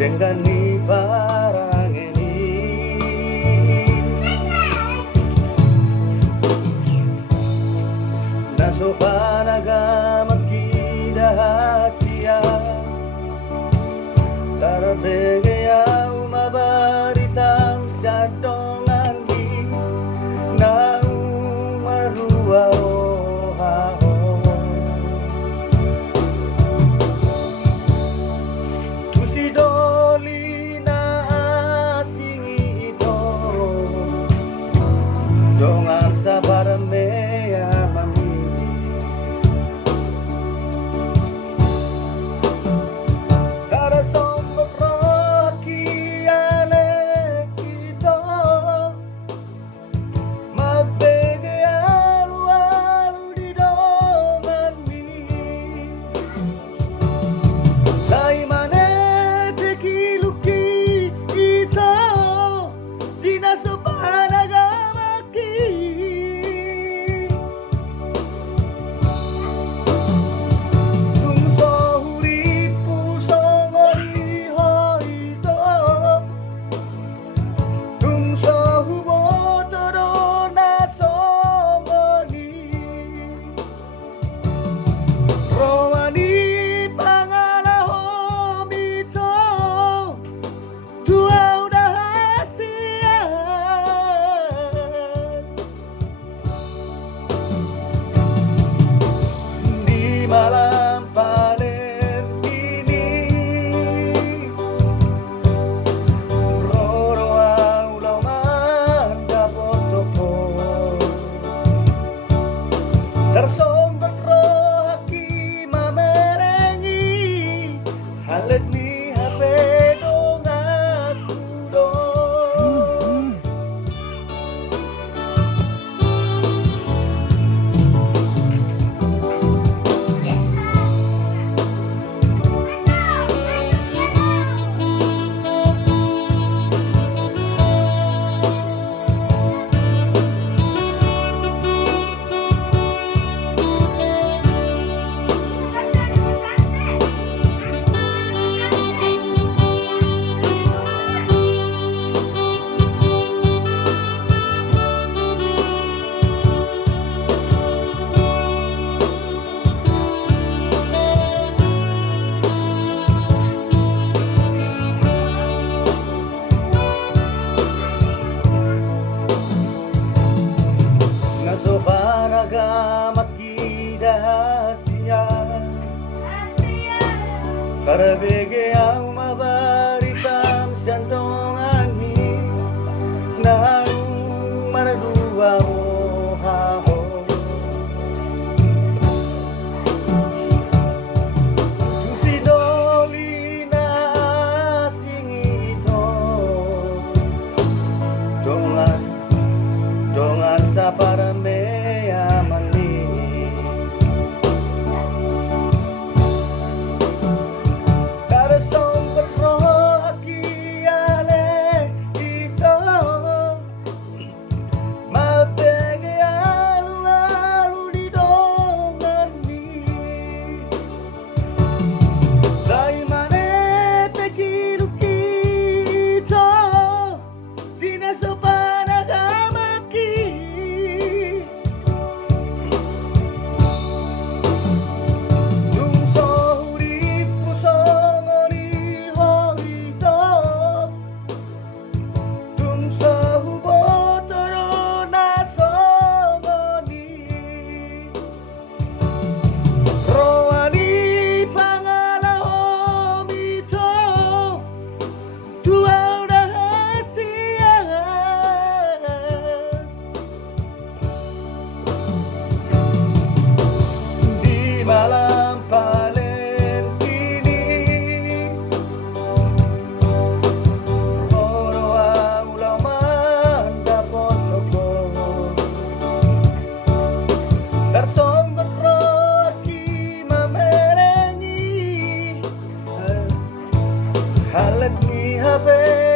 dengan ni barang ini. Nasobanaga magkidahasia Tarabegaya umabaritam sa dongangi na umaruao hao Tusidoli na asingi ito dongan sa baramea mami malam Valentini Roro aulau manda potoko Tersombat roh haki mamerengi Halet ni hape dong aku dong Karabege ang mabaritam sandongan ni na maradua mo haho Tusidoli na asing ito dongan sa paramea mani malam Valentini Oro aulau manda potoko Tersombat roki mamerengi Halet ni hape